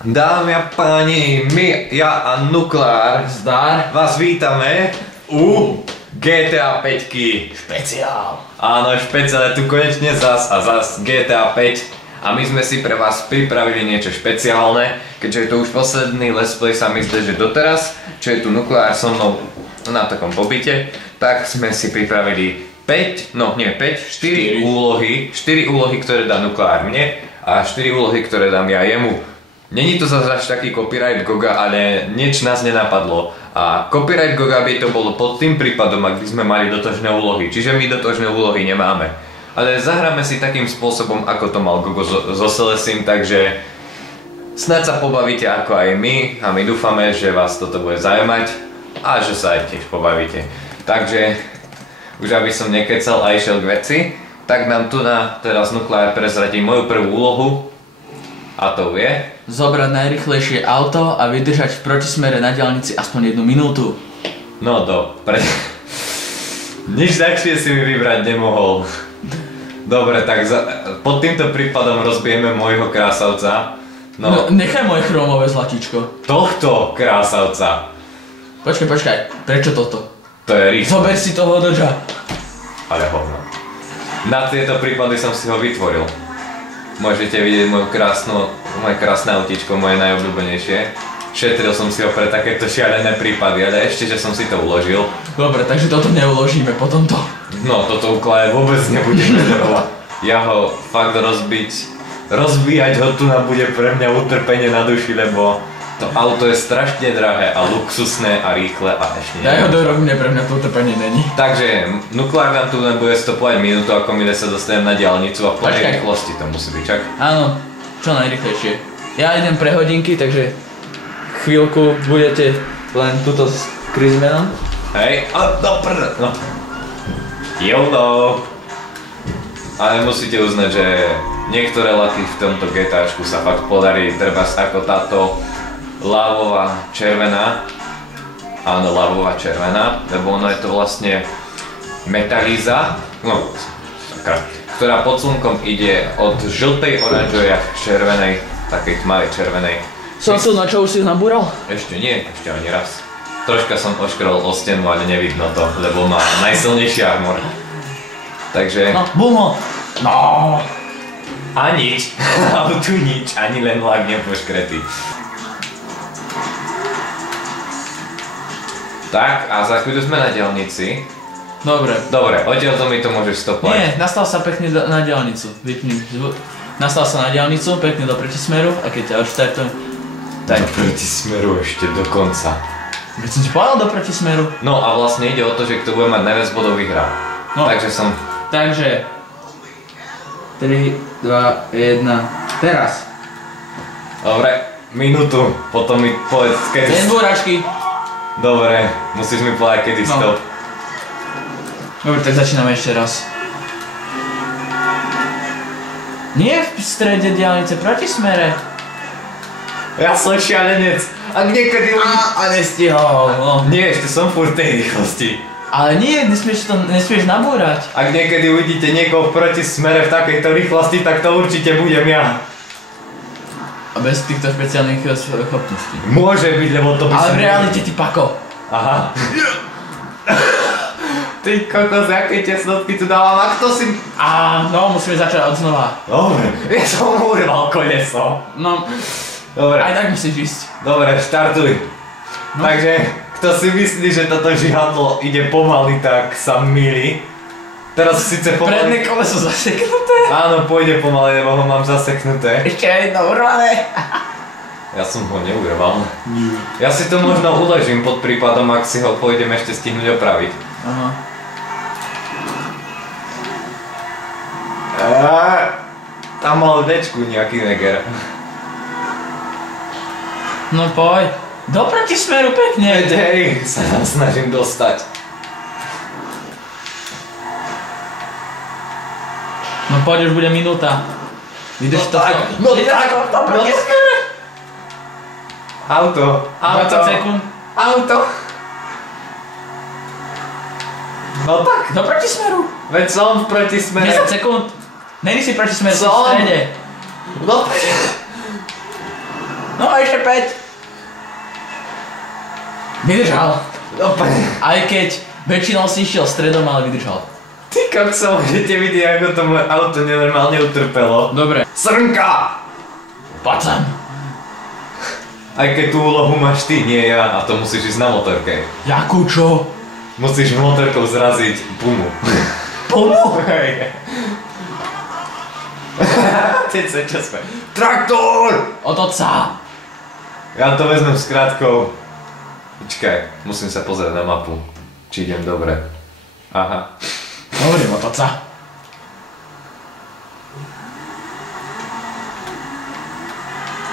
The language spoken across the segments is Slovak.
Dámy a páni, ja a Nukleár Zdar vás vítame u GTA 5. Špeciál. Áno, špeciál je tu konečne zas a zas GTA 5. A my sme si pre vás pripravili niečo špeciálne, keďže je to už posledný let's play, sa mi zdá, že doteraz, čo je tu Nukleár so mnou na takom pobyte, tak sme si pripravili 4 úlohy, ktoré dá Nukleár mne a 4 úlohy, ktoré dám ja jemu. Není to zase až taký copyright Goga, ale nič nás nenapadlo. A copyright Goga by to bolo pod tým prípadom, ak by sme mali dotočné úlohy. Čiže my dotočné úlohy nemáme. Ale zahráme si takým spôsobom, ako to mal Gogo so Celesim, takže snáď sa pobavíte ako aj my a my dúfame, že vás toto bude zaujímať a že sa aj tiež pobavíte. Takže už aby som nekecal a išiel k veci, tak nám tu teraz Nukleár prezradí moju prvú úlohu. A to je? Zobrať najrychlejšie auto a vydržať v protismere na diaľnici aspoň 1 minútu. No dobre. Nič ľahšie si mi vybrať nemohol. Dobre, tak pod týmto prípadom rozbijeme môjho krásavca. No, nechaj moje chromové zlatíčko. Tohto krásavca. Počkaj, prečo toto? To je rýchlo. Zober si toho Dodža. Ale hovno. Na tieto prípady som si ho vytvoril. Môžete vidieť moje krásne autíčko, moje najobľúbenejšie. Šetril som si ho pre takéto šialené prípady, ale ešte, že som si to uložil. Dobre, takže toto neuložíme potom to. No, toto ukladať vôbec nebudeme, lebo ja ho fakt rozbíjať ho tu bude pre mňa utrpenie na duši, lebo to auto je strašne drahé a luxusné a rýchle a ešte Daj ho do rok, mne pre mňa to utrpenie není. Takže Nukleár nám tu bude stopovať minútu, ako mi sa dostanem na diaľnicu a v plnej rýchlosti to musí byť, čak? Áno, čo najrýchlejšie. Ja idem pre hodinky, takže chvíľku budete len tuto s Chrismanom. Hej, a do prd, no. YOLO. Ale musíte uznať, že niektoré laky v tomto GTAčku sa fakt podarí, trebárs ako táto lávová červená. Áno, lávová červená, lebo ono je to vlastne metalíza, no, ktorá pod slnkom ide od žltej oranžovej k červenej, takej tmavej červenej. Som na čo, už si nabúral? Ešte nie, ešte ani raz. Troška som oškrol o stenu, ale nevidno to, lebo má najsilnejší armor. Takže... No, bumo! No! A nič, ale tu nič, ani len lak nepoškretý. Tak, a za chvíľu sme na diaľnici. Dobre. Dobre, odtiaľ to mi to môžeš stopovať. Nie, nastal sa pekne na diaľnicu. Vypni zvuk. Nastal sa na diaľnicu, pekne do protismeru a keď ťa odštartujem... Do protismeru ešte do konca. Veď som ti povedal do protismeru. No a vlastne ide o to, že kto bude mať najviac bodov vyhrá. No. Takže som... Takže... 3, 2, 1... Teraz. Dobre, minútu, potom mi povedz, kedy... Bez búračky. Dobre, musíš mi povedať, kedy stop. Dobre, tak začíname ešte raz. Nie v strede diaľnice, protismere. Ja som šialenec. Ak niekedy... A nestihol, no. Nie, ešte som furt v tej rýchlosti. Ale nie, nesmieš nabúrať. Ak niekedy uvidíte niekoho v protismere v takejto rýchlosti, tak to určite budem ja. A bez týchto špeciálnych schopností. Môže byť, lebo to by ale som... v realite ty pako. Aha. Ty kokos, aké tesnotky tu dávam, a kto si... No, musíme začať od znova. Dobre, ja som urval koleso. No, dobre. aj tak musíš ísť. Dobre, štartuj. No. Takže, kto si myslí, že toto žihadlo ide pomaly, tak sa mýli. Teraz síce pomaly... Predné koleso zaseknuté. Áno, pôjde pomaly, lebo ho mám zaseknuté. Ešte jedno urvané. Ja som ho neurval. Ja si to možno uležím pod prípadom, ak si ho pôjdem ešte stihnúť opraviť. Aha. Tam mal dečku nejaký neger. No poď. Do protismeru pekne. Hej, sa snažím dostať. No poď, už bude minúta. Vydrž to. No tak, do protismeru. Auto. 20 sekúnd. Auto. No tak. Do protismeru. Veď som v protismere. 10 sekúnd. Není si protismer v Som. strede. No. No a ešte 5. Vydržal. Aj keď väčšinou si išiel stredom, ale vydržal. Ty kokso, môžete vidieť, ako to moje auto nenormálne utrpelo. Dobre. Srnka! Poď sem. Aj keď tú úlohu máš ty, nie ja, a to musíš ísť na motorke. Jakú čo? Musíš motorkou zraziť pumu. Pumu? Hej. Teď sa čo sme? Traktor! Otoč sa. Ja to vezmem s krátkou. Počkaj, musím sa pozrieť na mapu. Či idem dobre. Aha. Hovorím, otoč sa.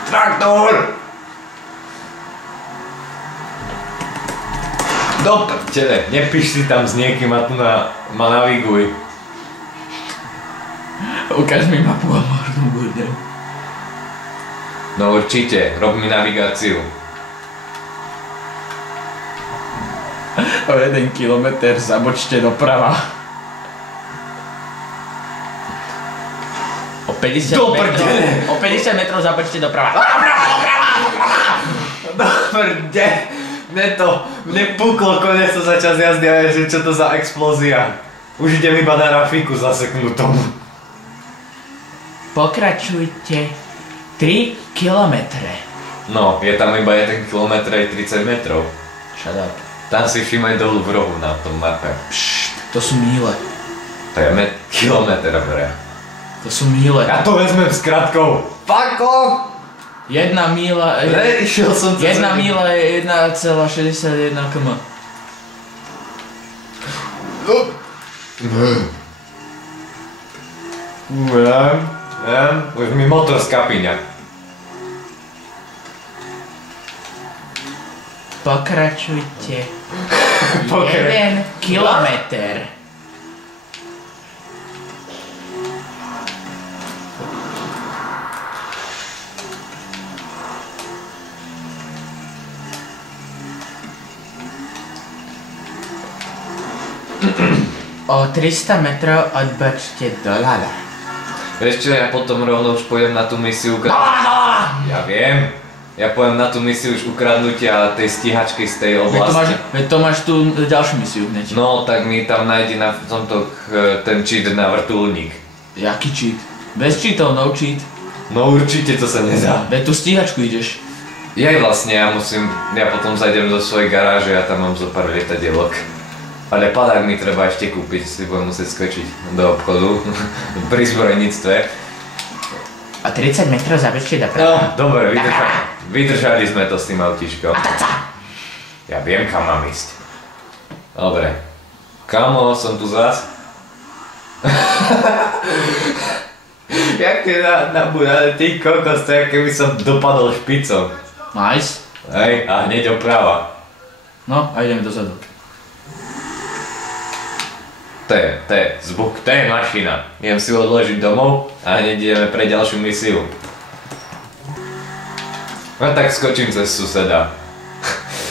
Traktor! Do prdele, nepíš si tam s niekým a tu ma naviguj. Ukáž mi mapu a možno budem. No určite, rob mi navigáciu. O 1 kilometr zabočte doprava. O 50 Do metrov. prdele! O 50 metrov zabočte doprava. Do prde! Mne puklo konec to za čas jazdy a že čo to za explózia. Už idem iba na Rafiku zaseknutom. Pokračujte 3 kilometre. No, je tam iba 1 km aj 30 metrov. Shut up. Tam si všimaj dolu v rohu na tom mape. Pšt, to sú míle. To je kilometr, bre. To sú míle. Ja to vezmem s krátkou. Fuck off! 1 míla... Išiel som cez 1 míla je 1,61 km. Už mi motor skapíňa. Pokračujte 1 kilometr. O 300 metrov odbočte doľava. Vieš čo, ja potom rovno už pôjdem na tú misiu Ja viem. Ja pôjdem na tú misiu už ukradnutia tej stíhačky z tej oblasti. Veď to máš tú ďalšiu misiu hneď. No, tak mi tam nájdi na tomto ten cheat na vrtuľník. Jaký cheat? Bez cheatov, no cheat. No určite to sa nedá. Veď tú stíhačku ideš. Ja vlastne, ja potom zajdem do svojej garáže a tam mám zo pár lietadielok. Ale padák mi treba ešte kúpiť, si budem musieť skočiť do obchodu pri zbrojníctve. A 30 metrov zabežte doprava. No, dobre, vydržali sme to s tým autíčkom. Ja viem, kam mám ísť. Dobre. Kamo, som tu zas. Jak je nabúdané, ty kokos, to je, keby som dopadol špicom. Nice. Hej, a hneď oprava. No, a ideme dozadu. To je zvuk, to je mašina. Idem si ho odložiť domov a hneď ideme pre ďalšiu misiu. No tak skočím cez suseda.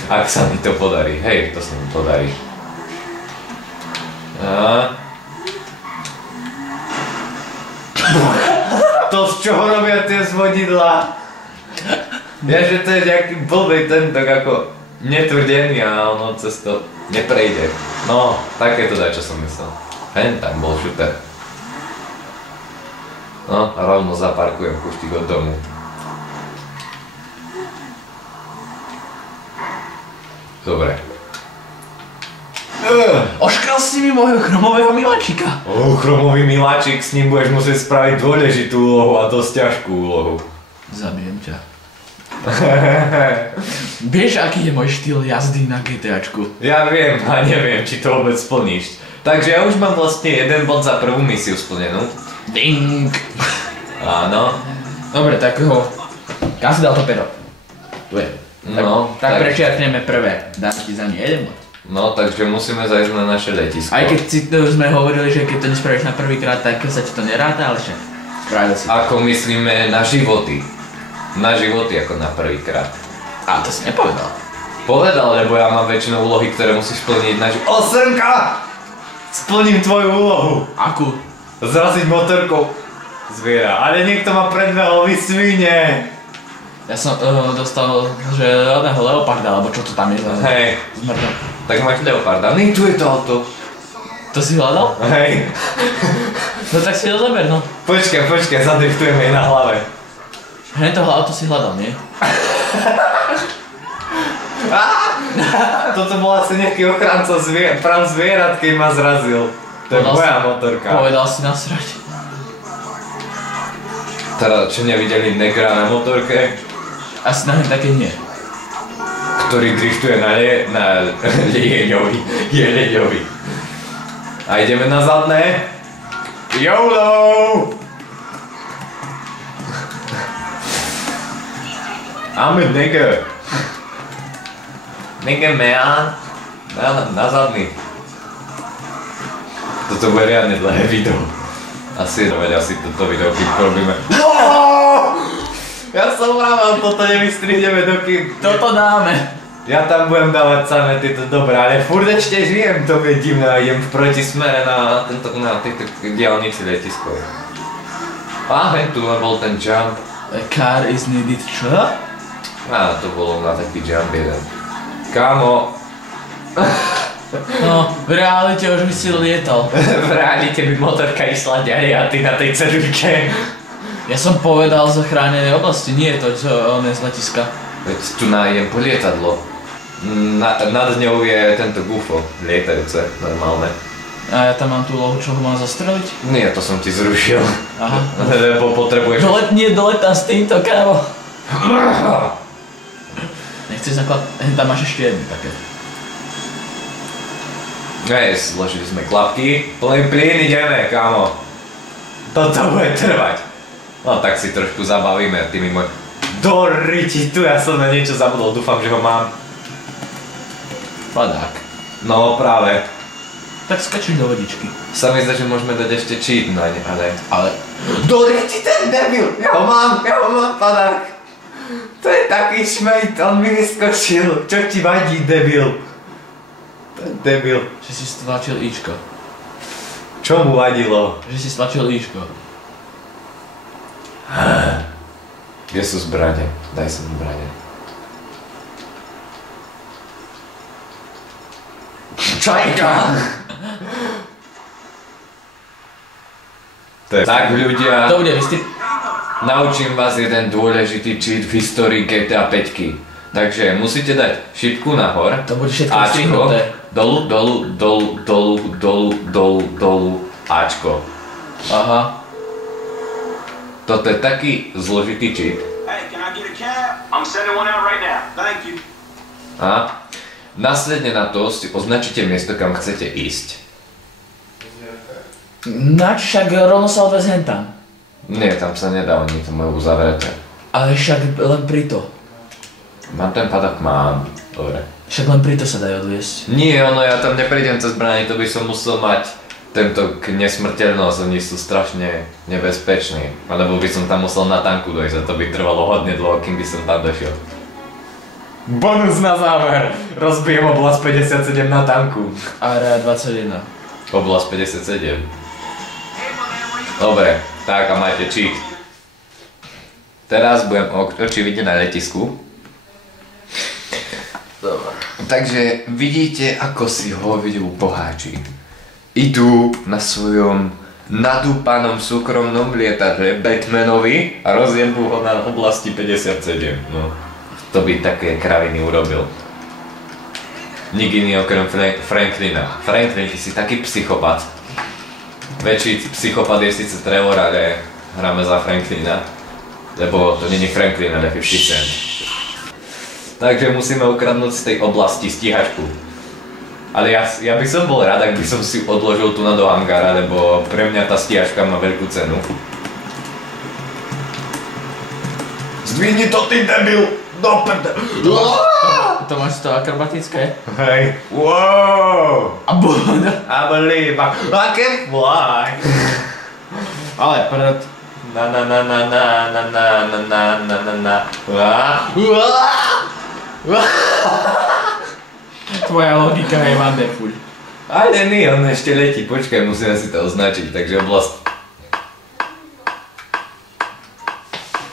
Ak sa mi to podarí. Hej, to sa mi podarí. A... To z čoho robia tie zvodidlá? Ja, že to je nejaký blbý tento ako netvrdený a ono cez to neprejde. No, také to daj, čo som myslel. Hen tam bol šuter. No, a rovno zaparkujem kuštík od domu. Dobre. Oškral si mi môjho chromového miláčika. Chromový miláčik, s ním budeš musieť spraviť dôležitú úlohu a dosť ťažkú úlohu. Zabijem ťa. Vieš, aký je môj štýl jazdy na GTAčku? Ja viem a neviem, či to vôbec splníš. Takže ja už mám vlastne jeden bod za prvú misiu splnenú. Ding! Áno. Dobre, tak ho... Kam si dal to pero? Tu je. No, tak prečiarkneme prvé. Dám ti za ne jeden bod. No, takže musíme zajsť na naše letisko. Aj keď si sme hovorili, že keď to nespravíš na prvýkrát, tak sa ti to neráta, ale však. Spravil si. Ako myslíme na životy. Na životy ako na prvýkrát. A to si nepovedal. Povedal, lebo ja mám väčšinou úlohy, ktoré musíš splniť na životy. O, Srnka! Splním tvoju úlohu. Akú? Zraziť motorkou zviera. Ale niekto ma predbehol, vy svine. Ja som dostal, že jedného leoparda, alebo čo to tam je. Hej. Zmrdol. Tak máš leoparda. No tu je to auto. To si hľadal? Hej. No tak si ho zober, no. Počkaj, zadriftujeme jej na hlave. Hej, toho auto si hľadal, nie? Toto bol asi nejaký ochranca práv zvierat, keď ma zrazil. To je moja motorka. Povedal si nasrať. Teda, čo nevideli negra na motorke? Asi na také nie. Ktorý driftuje na jeleňovi. A ideme na zadné. YOLO! I'm a nigger. Nigger man. Na zadný. Toto bude riadne dlhé video. Asi toto video, keď robíme. Ja som vravel, toto nevystrihneme dokým. Toto dáme. Ja tam budem dávať samé tieto dobré, ale furt ešte žijem, to je divné a idem v protismere na tejto diaľnici letiskovej. A tu bol ten jump. A car is needed, čo? Á, to bolo na taký jump jeden. Kámo. No, v realite už by si lietal. V realite by motorka išla ďalej a ty na tej cedulke. Ja som povedal zo chránenej oblasti, nie je to, čo on je z letiska. Veď tu nájdem po lietadlo. Nad ňou je tento gufo, lietajúce, normálne. A ja tam mám tú lohu, čo ho mám zastreliť? Nie, to som ti zrušil. Aha. Lebo potrebuješ... Doletám s týmto, kámo. Nechceš zaklad... Tam máš ešte jednu také. Hej, zložili sme klapky. Plný plyn, ideme, kámo. Toto bude trvať. No tak si trošku zabavíme tými môj... Do riti, tu ja som na niečo zabudol, dúfam, že ho mám. Padák. No práve. Tak skačuj do vodičky. Sa mi zdá, že môžeme dať ešte cheat na ne, ale... Do riti, ten debil! Ja ho mám, padák. To je taký šmejt, on mi vyskočil. Čo ti vadí, debil? Debil. Že si stlačil Ičko. Čo mu vadilo? Že si stlačil Ičko. Kde sú zbrane? Daj som zbrane. Čajka! Tak ľudia, To bude vystri... naučím vás jeden dôležitý cheat v histórii GTA 5. Takže musíte dať šipku nahor, To bude všetko Ačko, strihnuté. dolu, Ačko. Aha. Toto je taký zložitý cheat. Hey, can I get a cab? I'm sending one out right now. Thank you. A následne na to si označíte miesto, kam chcete ísť. Nač však rovno sa odvez hentam. Nie, tam sa nedá, oni to majú uzavreté. Ale však len pri to. Mám ten padák, mám. Dobre. Však len pri to sa dajú odviesť. Nie, ja tam neprejdem cez brány, to by som musel mať tento nesmrteľnosť, oni sú strašne nebezpeční. Alebo by som tam musel na tanku dojsť a to by trvalo hodne dlho, kým by som tam došiel. Bonus na záver! Rozbijem oblasť 57 na tanku. Area 21. Oblasť 57. Dobre, tak a máte cheat. Teraz budem očividne na letisku. Dobre. Takže vidíte, ako si hovujú boháči. Idú na svojom nadúpanom súkromnom lietadle Batmanovi a rozjebú ho na oblasti 57. No, to by také kraviny urobil. Nik iný okrem Franklina. Franklin, ty si taký psychopat. Väčší psychopat je síce Trevor, ale hráme za Franklina. Lebo to není Franklin, ale 50 Cent. Takže musíme ukradnúť z tej oblasti stíhačku. Ale ja by som bol rád, ak by som si odložil tu na do hangára, lebo pre mňa tá stíhačka má veľkú cenu. Zdvihni to, ty debil! Do prda! To máš to akrobatické? Hej. Wow! A boda. I believe I can fly. Ale prd. Tvoja logika je wonderful. Ale nie, on ešte letí, počkaj, musíme si to označiť, takže oblasť.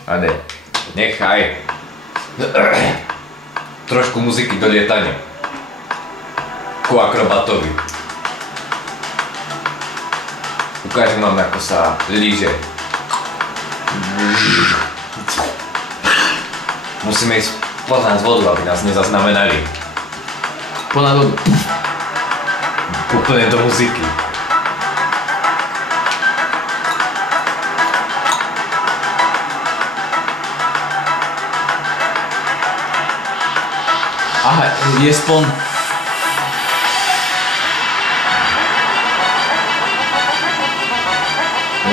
A ne, nechaj. Trošku muziky do lietania. Ku akrobatovi. Ukážem vám, ako sa líže. Musíme ísť poznať vodu, aby nás nezaznamenali. Ponad vodu. Úplne do muziky. Aha, je spon.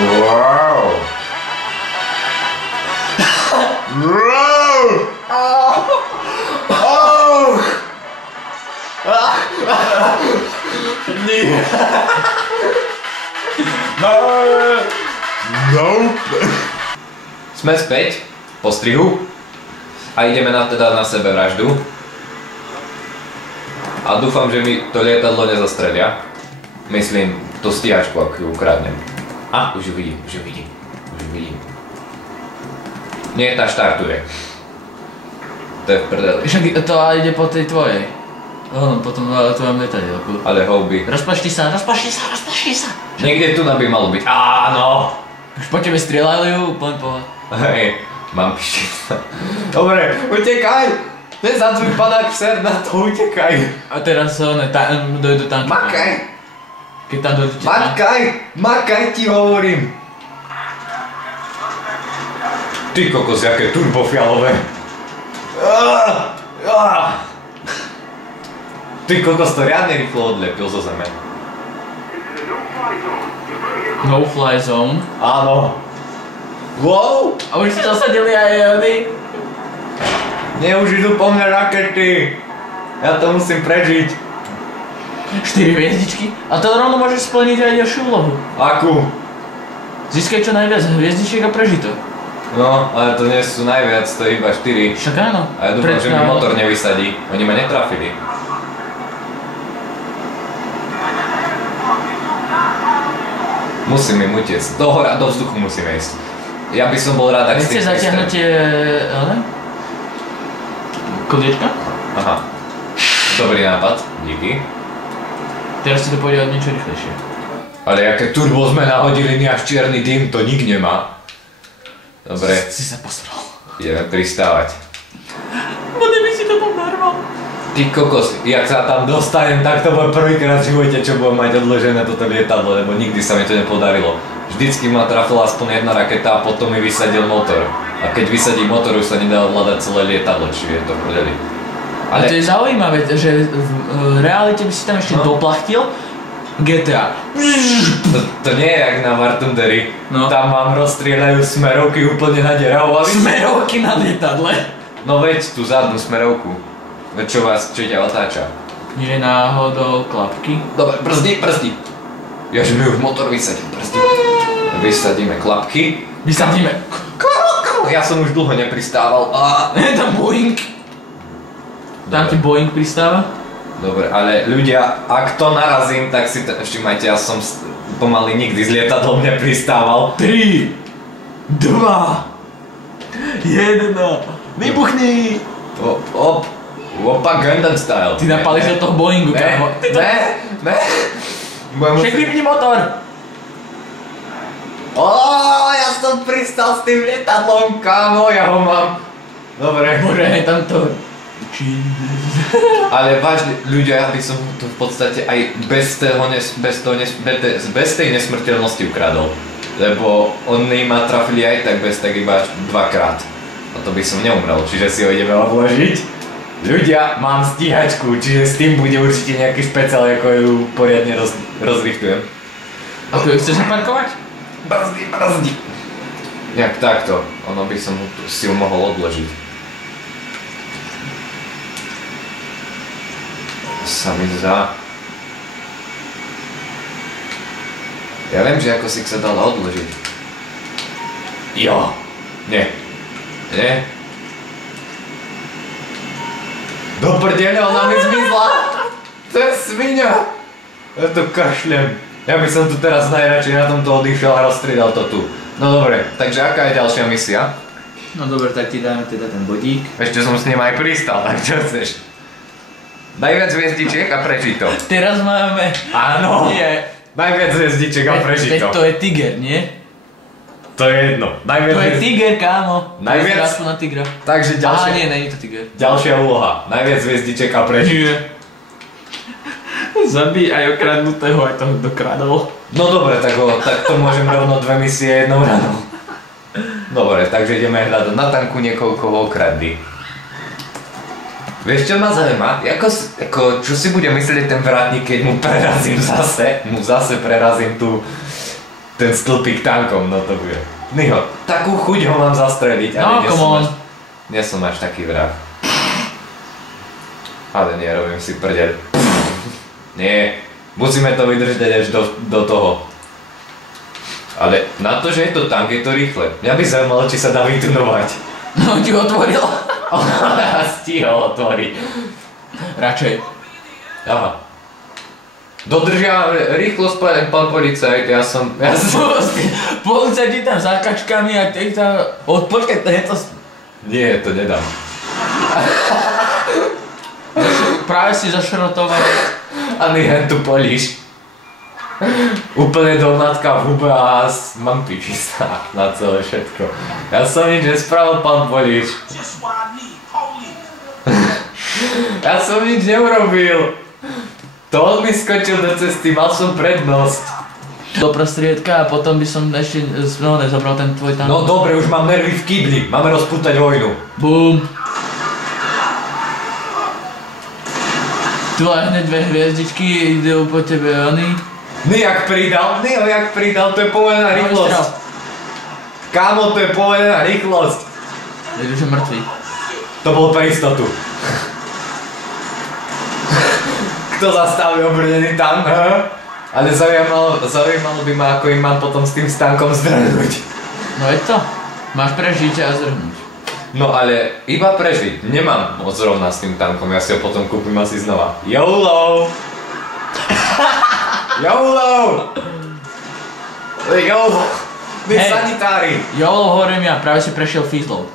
Wow! Nie! Sme späť po strihu a ideme na sebevraždu. A dúfam, že mi to lietadlo nezastrelia. Myslím, tú stíhačku, ak ju ukradnem. A, už ju vidím. Nie, tá štartuje. To je v prdeli. Však to ide po tej tvojej. Potom na tvojom lietadielku. Ale houby. Rozpačti sa. Niekde tu by malo byť. Áno! Už po tebe strieľajú, úplne pohľad. Hej, mám pišť. Dobre, utekaj! Ten za tvoj padák ser, na to utekaj. A teraz dojdu tanky. Makaj! Keď tam dojdu tanky. Makaj ti hovorím. Ty kokos, jaké turbofialové. Ty kokos, to riadne rýchlo odlepil zo zeme. No fly zone. Áno. Wow! A už si zasadili aj oni? Nie, už idú po mňa rakety. Ja to musím prežiť. 4 hviezdičky? A to rovno môžeš splniť aj ďalšiu úlohu. Akú? Získaj čo najviac hviezdičiek a preži to. No, ale to nie sú najviac, to je iba 4. Však áno. A ja dúfam, že mi motor nevysadí. Oni ma netrafili. Musím im utiecť. Do hora, do vzduchu musíme ísť. Ja by som bol rád, ak Nechceš zatiahnuť tie... koliečka? Aha. Dobrý nápad, díky. Teraz si to pôjde od niečo rýchlejšie. Ale jaké turbo sme nahodili, nie až čierny dym, to nik nemá. Dobre. Si sa posral. Ideme pristávať. Bude by si to tam narval. Ty kokos, jak sa tam dostanem, tak to bude prvýkrát v živote, čo budem mať odložené toto lietadlo, lebo nikdy sa mi to nepodarilo. Vždycky ma trafila aspoň jedna raketa a potom mi vysadil motor. A keď vysadí motor, už sa nedá ovládať celé lietadlo, čiže je to v prdeli. Ale to je zaujímavé, že v realite by si tam ešte doplachtil GTA. To nie je jak na War Thunderi. No. Tam vám rozstrieľajú smerovky úplne na derau. Smerovky na lietadle. No veď, tú zadnú smerovku. Veď čo ťa otáča. Nie náhodou klapky. Dobre, brzdi. Ježi, mi už motor vysadil, brzdi. Vysadíme klapky. Vysadíme. Ja som už dlho nepristával. Je tam Boeing. Tam ti Boeing pristáva? Dobre, ale ľudia, ak to narazím, tak si všimajte, ja som pomaly nikdy s lietadlom nepristával. 3, 2, 1, vybuchni! Opa, Gundam style. Ty napališ do toho Boeingu, kámo. Ne. Však vypni motor! Ja som pristal s tým lietadlom, kámo, ja ho mám. Dobre. Bože, aj tam to... Ale vážne, ľudia, ja by som to v podstate aj bez tej nesmrteľnosti ukradol. Lebo oni ma trafili aj tak iba 2-krát. A to by som neumrel, čiže si ho ideme odložiť. Ľudia, mám stíhačku, čiže s tým bude určite nejaký špeciál, ako ju poriadne rozrýchtujem. Ako ju chceš zaparkovať? Brzdi. Nejak takto, ono by som si ju mohol odložiť. Sa mi zdá. Ja viem, že ako si sa dala odložiť. Jo. Nie. Do prdele, ona mi zmizla. To je sviňa. Ja to kašlem. Ja by som tu teraz najradšej na tomto odišiel a rozstriedal to tu. No dobre, takže aká je ďalšia misia? No dobre, tak ti dáme teda ten bodík. Ešte som s ním aj pristal, tak čo chceš? Daj viac hviezdičiek a prežij to. Teraz máme... Áno. Nie. Daj viac hviezdičiek a prežij Veď to. to je tiger, nie? To je jedno. Daj viac To je tiger, kámo. Najviac- Aspoň na tigra. Takže ďalšia, nie, není to tiger. ďalšia úloha. Najviac hviezdičiek a prežij. Nie. Zabij aj okradnutého, aj toho dokradol. No dobre, tak to môžem rovno 2 misie jednou ranou. Dobre, takže ideme hľadať na tanku niekoľko okradli. Vieš čo ma zaujíma? Čo si bude myslieť ten vrátnik, keď mu zase prerazím ten stĺpik tankom, no to bude. Niho, takú chuť ho mám zastreliť, ale nie som až taký vrah. Ale nie, robím si prdeľ. Nie, musíme to vydržať až do toho. Ale na to, že je to tank, je to rýchle. Mňa by zaujímalo, či sa dá vytunovať. No, ti otvoril. Stihol otvoriť. Radšej. Aha. Dodržiavam rýchlosť, pán policajt, ja som... Policajti tam za kačkami a ty tam... Počkaj, to je to... Nie, to nedám. Práve si zašrotoval. A my hen tu políš. Úplne domátka v hube a mám pičista na celé všetko. Ja som nič nespravil, pán políš. Just what I need. Holy. Ja som nič neurobil. To on mi skočil do cesty, mal som prednosť. Do prostriedka a potom by som ešte nezobral ten tvoj tank. No dobre, už mám nervy v kýbli, máme rozpútať vojnu. Bum. Tu aj hneď 2 hviezdičky, idú po tebe oni. Jak pridal, to je povedaná rýchlosť. Kámo, to je povedaná rýchlosť. Je už mŕtvý. To bol pre istotu. Kto zastavil obrnený tank? Ale zaujímalo by ma, ako im mám potom s tým stankom zdrhnúť. No je to. Máš prežiť a zdrhnúť. No ale iba prežiť. Nemám moc zrovna s tým tankom, ja si ho potom kúpim asi znova. YOLO! YOLO! YOLO! My sanitári! YOLO hovorím ja, práve si prešiel Fizzlov.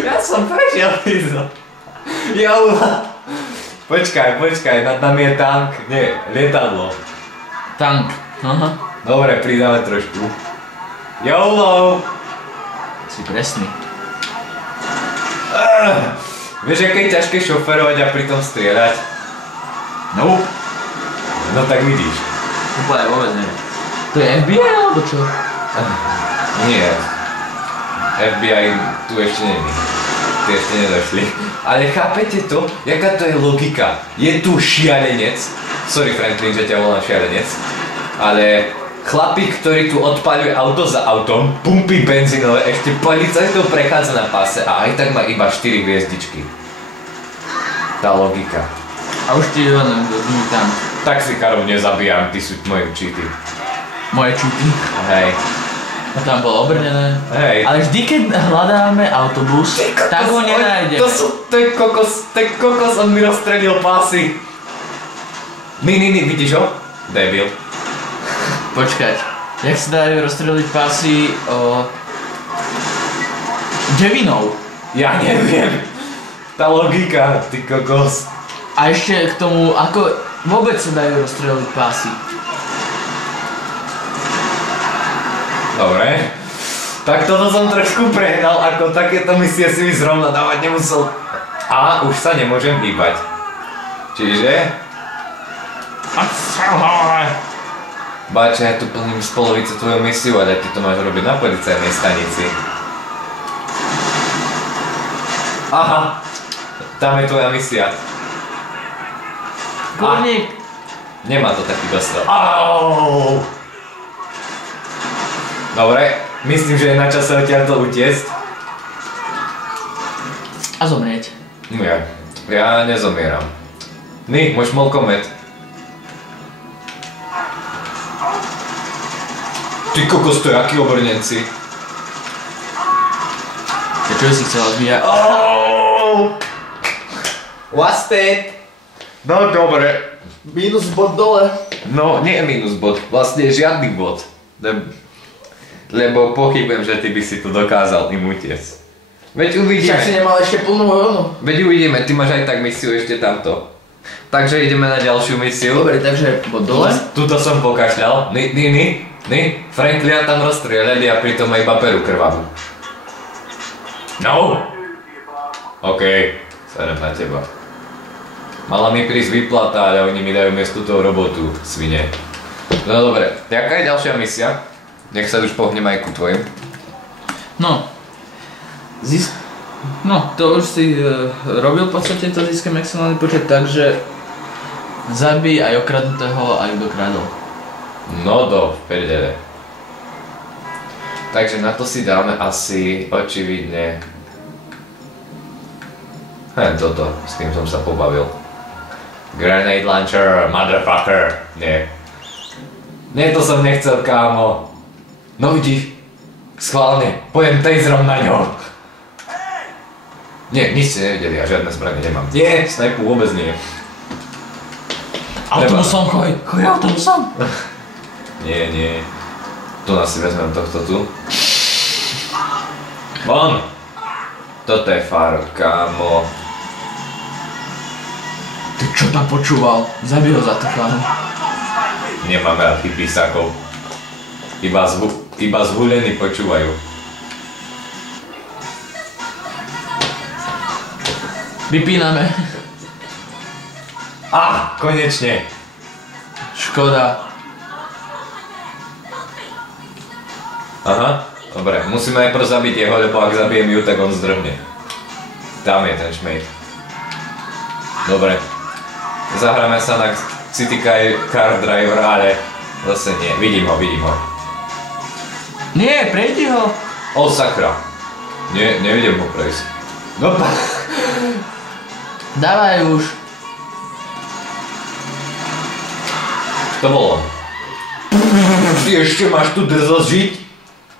Ja som prešiel Fizzlov. YOLO! Počkaj, nad nami je tank. Nie, lietadlo. Tank. Aha. Dobre, pridáme trošku. YOLO! Si presný. Vieš, aké je ťažké šoferovať a pritom strieľať? No. No tak vidíš. Úplne vôbec neviem. To je FBI alebo čo? Nie. FBI tu ešte není. Ty ešte nedošli. Ale chápete to? Jaká to je logika? Je tu šialenec. Sorry Franklin, že ťa volám šialenec. Ale chlapík, ktorý tu odpaľuje auto za autom, pumpy benzínové, ešte policajtov prechádza na páse a aj tak má iba 4 hviezdičky. Tá logika. A už ti len tam. Taxikárov nezabíjam, ty sú moje cheaty. Moje čuty. Hej. A tam bolo obrnené. Hej. Ale vždy, keď hľadáme autobus, tak ho nenájdeme. To je kokos, on mi rozstrelil pásy. Vidíš ho? Debil. Počkať, jak sa dajú rozstreliť pásy devinou? Ja neviem. Tá logika, ty kokos. A ešte k tomu, ako vôbec sa dajú rozstreliť pásy? Dobre. Tak toto som trošku prehnal, ako takéto misie si mi zrovna dávať nemusel. A už sa nemôžem hýbať. Čiže... Báče, ja tu plním z polovice tvoju misiu, ale ty to máš robiť na policajnej stanici. Aha, tam je tvoja misia. Kurník! Nemá to taký dostrel. Auuu! Dobre, myslím, že je na čase odtiaľto utiesť. A zomrieť. Ja nezomieram. Môj šmolkomet. Ty kokos, to je akí obrnenci. Čo si chcel odbíjať? What's that? No dobre. Minus bod dole. No, nie je minus bod. Vlastne žiadny bod. Lebo pochybujem, že ty by si to dokázal im utiecť. Veď uvidíme. Však si nemal ešte plnú vlnu. Veď uvidíme, ty máš aj tak misiu ešte tamto. Takže ideme na ďalšiu misiu. Dobre, takže bod dole. Tuto som pokašľal. Franklia tam rozstrieľali a pritom aj iba peru krvavú. No! OK, serem na teba. Mala mi prísť výplata, ale oni mi dajú miesto toho robotu, svine. No dobre, jaká je ďalšia misia? Nech sa už pohnem aj ku tvojim. No. No, to už si robil v podstate, to získa maximálny počet, takže zabij aj okradnutého, aj kto kradol. No do prdele. Takže na to si dáme asi očividne toto, s tým som sa pobavil. Grenade launcher, motherfucker. Nie. Nie, to som nechcel, kámo. No vidíš, schválne, pojem taserom na ňo. Nie, nič ste nevideli, ja žiadne zbranie nemám. Nie, snajpu vôbec nie. Autobusom choj autobusom. Nie. Tu nás si vezmem tohto tu. Von! Toto je faro, kámo. Ty čo tam počúval? Zabij ho za to, kámo. Nemáme aký písakov. Iba zhulení počúvajú. Vypíname. Konečne. Škoda. Aha, dobre, musíme najprv zabiť jeho, lebo ak zabijem ju, tak on zdrhne. Tam je ten šmejt. Dobre. Zahráme sa na City Car Driver, ale zase nie. Vidím ho. Nie, prejdi ho. O sakra. Nie, nevidím ho prejsť. No Dávaj už. To bolo. Ty ešte máš tu drzosť žiť?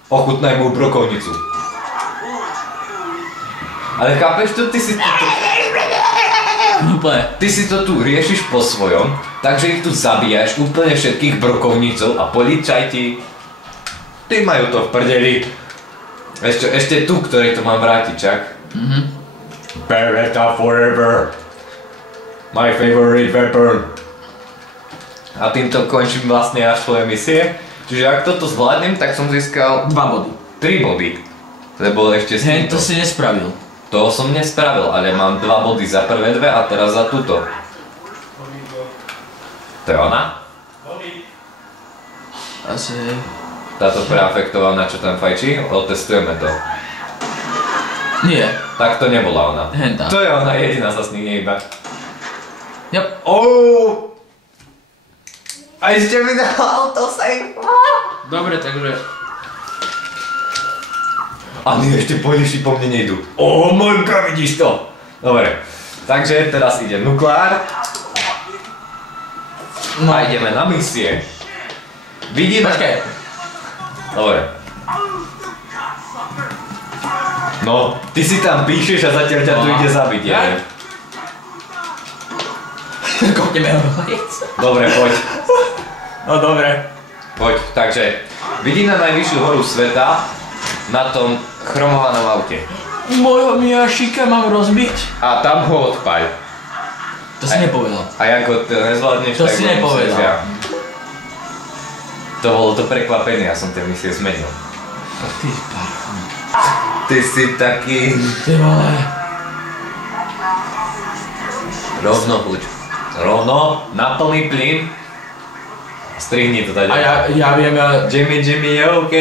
Ochutnaj mu brokovnicu. Ale chápeš to? Ty si to tu riešiš po svojom, takže ich tu zabíjaš úplne všetkých brokovnicov a policajti, tí majú to v prdeli. Ešte tu, ktorý to mám vrátiť, čak? Beretta forever. My favorite weapon. A týmto končím vlastne až svoje misie. Čiže ak toto zvládnem, tak som získal 2 body. 3 body. Lebo ešte s týmto. To si nespravil. To som nespravil, ale mám 2 body za prvé dve a teraz za túto. To je ona? Asi. Táto preafektovaná, čo tam fajčí? Otestujeme to. Nie. Tak to nebola ona. Henta. To je ona, jediná sa s ním nehýba. Yep. A ešte mi dal autosave. Dobre, takže... A nie, ešte pojdiši po mne nejdu. Môjka, vidíš to? Dobre, takže teraz ide nukleár. No a ideme na misie. Vidíme... Počkaj. Dobre. No, ty si tam píšeš a zatiaľ ťa tu ide zabiť, ja viem. Kopneme ho. Dobre, poď. No dobre. Poď, takže vidíme najvyššiu horu sveta na tom chromovanom aute. Mojho miašika mám rozbiť? A tam ho odpaľ. To si nepovedal. A jak ho nezvládneš, to tak si ho musíš nepovedal. ja. To bolo to prekvapenie, ja som tie misie zmenil. Ty parchom. Ty si taký... Ty vole. Rovno huď. Rovno, na plný plyn. Strihni to tady. A ja viem, Jimmy, je OK.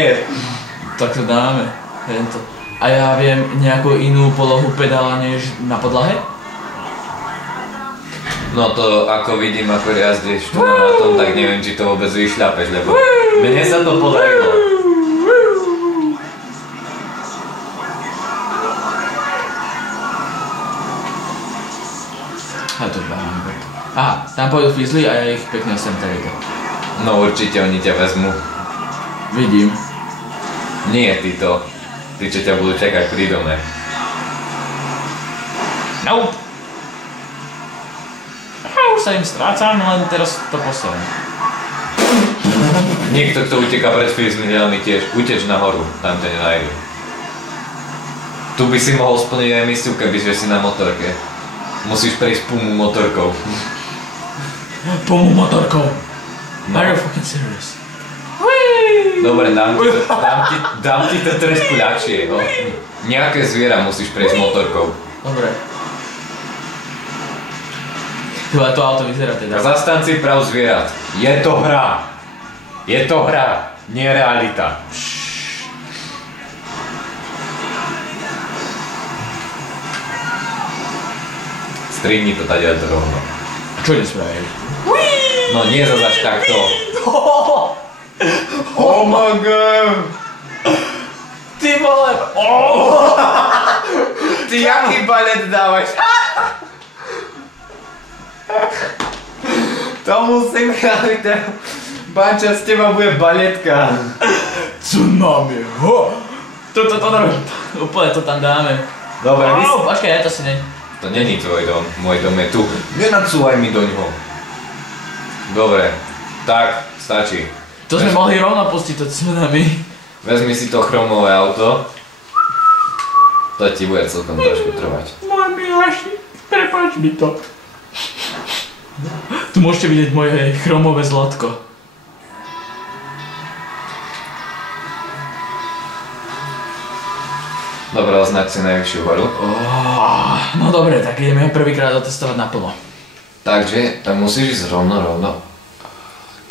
Tak to dáme. Tento. A ja viem nejakú inú polohu pedála než na podlahe? No to ako vidím, ako jazdíš tu na tom, tak neviem, či to vôbec vyšľapeš, lebo mne sa to podarilo. A to dáme. Aha, tam pôjdu fizly a ja ich pekne sem tady. No určite oni ťa vezmu. Vidím. Nie títo. Tí, čo ťa budú čakať pri dome. Nope. Už sa im strácam, len teraz to posilím. Niekto, kto uteká pred frizminami tiež, uteč nahoru, tam ťa nenajdu. Tu by si mohol splniť aj misiu, kebyže si na motorke. Musíš prejsť pumu motorkou. Pumu motorkou? No. Are you fucking serious? Dobre, dám ti to trošku ľahšie, no. Nejaké zviera musíš prejsť motorkou. Dobre. Tyba, to auto vyzerá teda. Zastanci práv zvierat. Je to hra. Je to hra, nie realita. Strihni to tady rovno. A čo ideš spraviť? No nie zase až takto. Oh my god. Ty vole! Ty jaký balet dávaš? To musím chváliť. Banča, z teba bude baletka. Tsunami, ho! Úplne to tam dáme. Dobre, Počkaj, ja to si ne... To není tvoj dom, môj dom je tu. Nenacúvaj mi doňho. Dobre, tak, stačí. To sme mohli rovno pustiť to tsunami. Vezmi si to chromové auto. To ti bude celkom trošku trvať. Môj milášik, prepáč mi to. Tu môžete vidieť moje chromové zlatko. Dobre, označ si najvyššiu horu. No dobre, tak ideme prvýkrát otestovať naplno. Takže, tam musíš ísť rovno.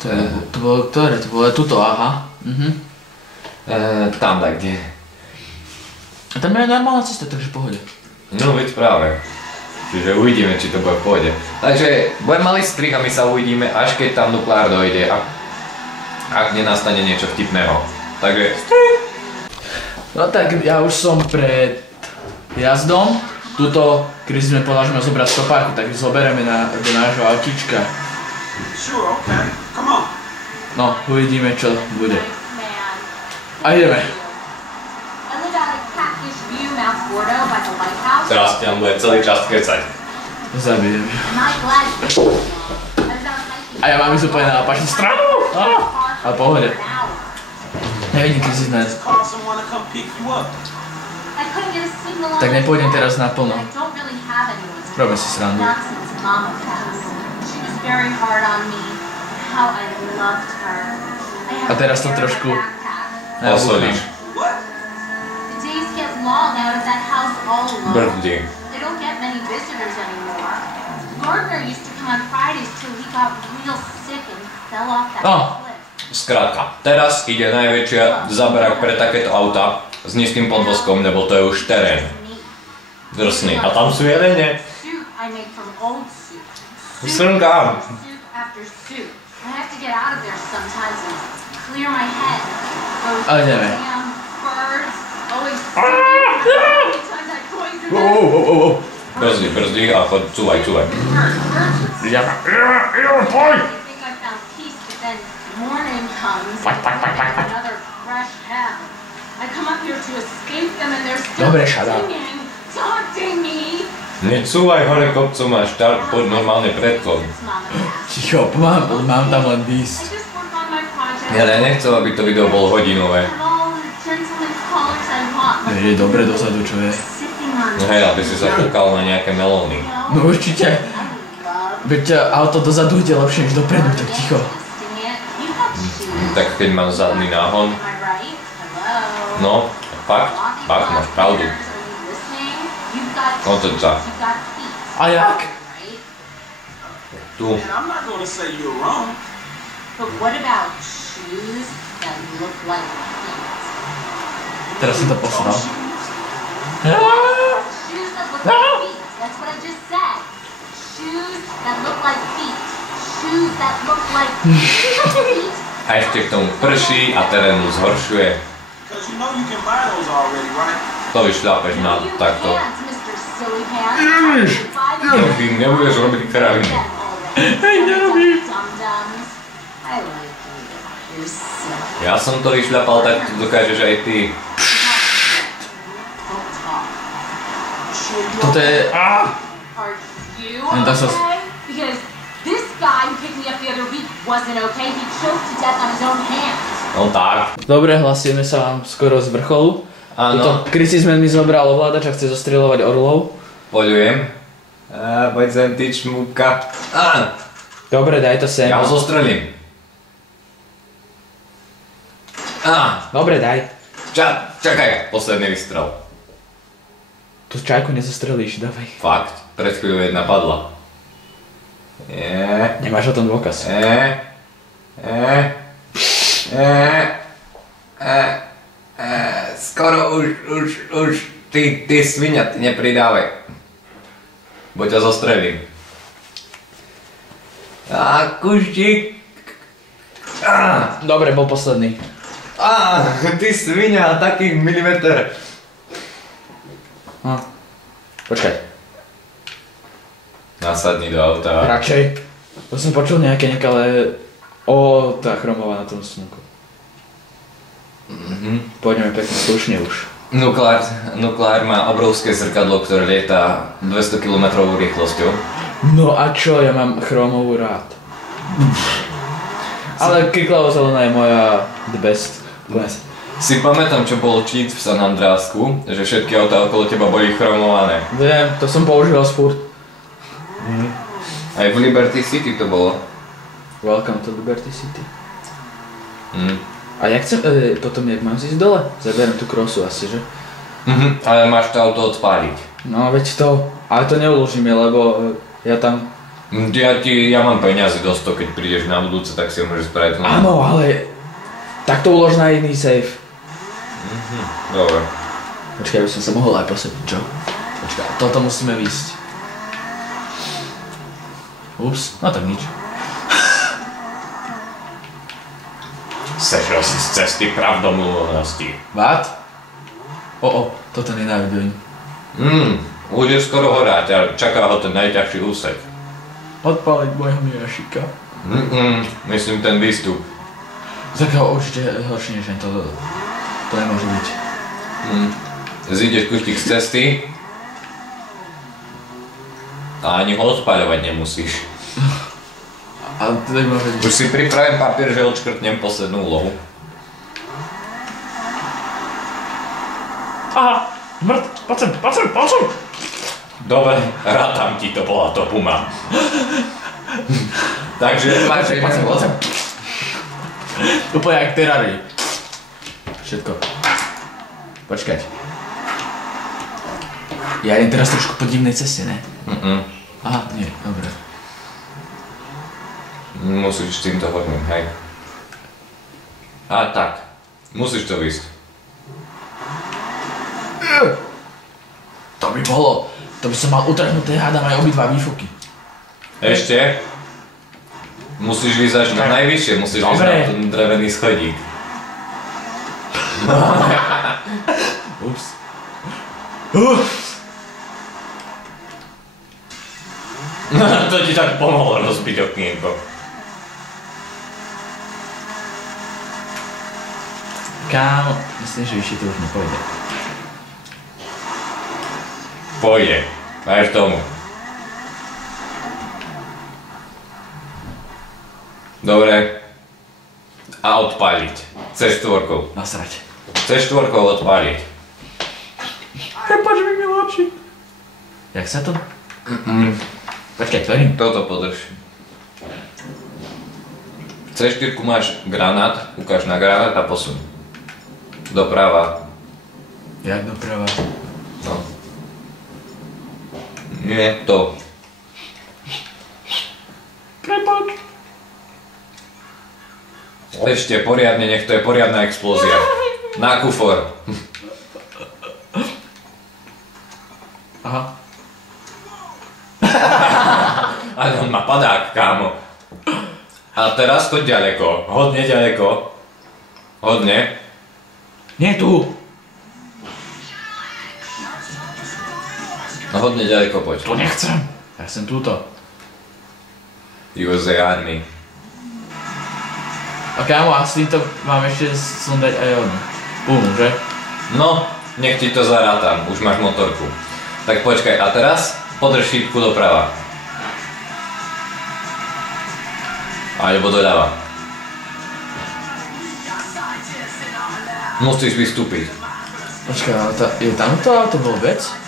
To bolo ktoré? To bolo tuto, aha. Tam tak, kde? A tam je normálna cesta, takže pohode. No, veď práve. Čiže uvidíme, či to bude v pohode. Takže, budem malý strih a my sa uvidíme, až keď tam nukleár dojde. Ak nenastane niečo vtipného. Takže... No tak ja už som pred jazdom. Tuto, kedy sme povedali, že máme zobrať stopárku, tak ju zoberieme do nášho autíčka. Sure, okay. Come on. No, uvidíme, čo bude. A ideme. Teraz tam bude celý čas kecať. Zabijem. A ja mám ísť úplne na opačnú stranu. Ale pohode. Nevidím, keď si nás. Call someone to come pick you up. Tak nepôjdem teraz naplno. Robím si srandu. A teraz to trošku... Osodíš. Brdí. No, skrátka, teraz ide najväčšia záberak pre takéto auta s nízkym podvozkom, lebo to je už terén. Drsný. A tam sú jelene. Srnka. A ideme. Brzdi a chod, cúvaj. Poď! Dobre, shut up. Necúvaj hore kopcom a poď normálne predkom. Ticho, mám tam len dísť. Ja nechcel, aby to video bolo hodinové. Je dobre dozadu, čo je? No hej, aby si sa kúkal na nejaké melóny. No určite. Veď auto dozadu ide lepšie než dopredu, tak ticho. Tak keď mám zadný náhon. No, fakt, máš pravdu. No to tak. A jak? Tu. And I'm not gonna say you're wrong. But what about shoes that look like feet? Teraz som to posral. Shoes that look like feet. That's what I just said. Shoes that look like feet. Shoes that look like feet. A ešte k tomu prší a terén mu zhoršuje. Because you know you can buy those already, right? To vyšľapeš na takto. Silly pants. Ty nebudeš robiť kraviny. Hej, nerobím. I like you. You're silly. Ja som to vyšľapal, tak to dokážeš aj ty. Don't talk. Sure you Toto je... Are you And that's okay? Because this guy who picked me up the other week wasn't okay. He choked to death on his own hands. No tak. Dobre, hlasíme sa vám skoro z vrcholu. Áno. Tuto Chrisisman mi zobral ovládač a chce zostreľovať orlov. Poďujem. Poď sem, ty čmúka. Dobre, daj to sem. Ja ho zostrelím. Dobre, daj. Čakaj, posledný vystrel. Tu čajku nezostrelíš, dávaj. Fakt, pred chvíľou jedna padla. Nemáš o tom dôkaz. Skoro už, ty svinia, ty nepridávaj. Bo ťa zostrelím. Kuštík. Dobre, bol posledný. Ty svinia, taký milimeter. Počkaj. Nasadni do auta. Radšej. To som počul nejaké nekalé... tá chromová na tom slnku. Poďme pekne slušne už. Nukleár má obrovské zrkadlo, ktoré lieta 200 km rýchlosťou. No a čo, ja mám chromovú rád. Ale kyklavo zelená je moja the best. Si pamätám, čo bol cheat v San Andreasku, že všetky autá okolo teba boli chromované. Viem, to som používal spúr. Aj v Liberty City to bolo. Welcome to Liberty City. A jak chcem, potom jak mám ísť dole? Zaberiem tú krosu asi, že? Ale máš to auto odpáliť. No veď to, ale to neuložíme, lebo ja tam... Ja mám peniazy dosť to, keď prídeš na budúce, tak si ho môžeš spraviť. Áno, ale... Tak to ulož na iný safe. Dobre. Počkaj, aby som sa mohol aj posediť, čo? Počkaj, toto musíme výjsť. Ups, no tak nič. Sešel si z cesty pravdomluvnosti. What? Toto nenávidím. Bude skoro horať a čaká ho ten najťažší úsek. Odpáliť môjho Mijašika. Myslím ten výstup. Tak určite horšie než to nemôže byť. Zídeš kuštík z cesty a ani ho odpaľovať nemusíš. A to nemôže byť. Už si pripravím papier, že odškrtnem poslednú úlohu. Aha, poď sem. Dobre, rátam ti, to bola to puma. Takže máš Poď sem. Úplne jak Terrarii. Všetko. Počkať. Ja idem teraz trošku po divnej ceste, ne? Aha, nie, dobre. Musíš s týmto hodným, hej. A tak, musíš to výsť. To by bolo. To by som mal utrhnuté, hádam aj obidva výfuky. Ešte? Musíš ísť až na najvyššie, musíš ísť na ten drevený schodík. Ups. To ti tak pomohlo rozbiť okienko. Kámo, myslím, že vyššie to už nepojde. Pôjde, máš tomu. Dobre. A odpáliť. C4. Nasrať. C4 odpáliť. Prepač mi lepší. Jak sa to? Počkaj, tvorím. Toto podrž. C4 máš granát, ukáž na granát a posun. Doprava. Jak doprava? No. Nie, to. Prepač. Ešte poriadne, nech to je poriadna explózia. Na kufor. Aha. Ale on má padák, kámo. A teraz choď ďaleko. Hodne ďaleko. Hodne. Nie tu. No hodne ďaleko poď. Tu nechcem. Ja chcem túto. USA Army. A kámo, a s týmto mám ešte sundať aj onu. že? No, nech ti to zarátam, už máš motorku. Tak počkaj, a teraz podrž šípku doprava. Alebo doľava. Musíš vystúpiť. Počkaj, ale je tam to auto vôbec?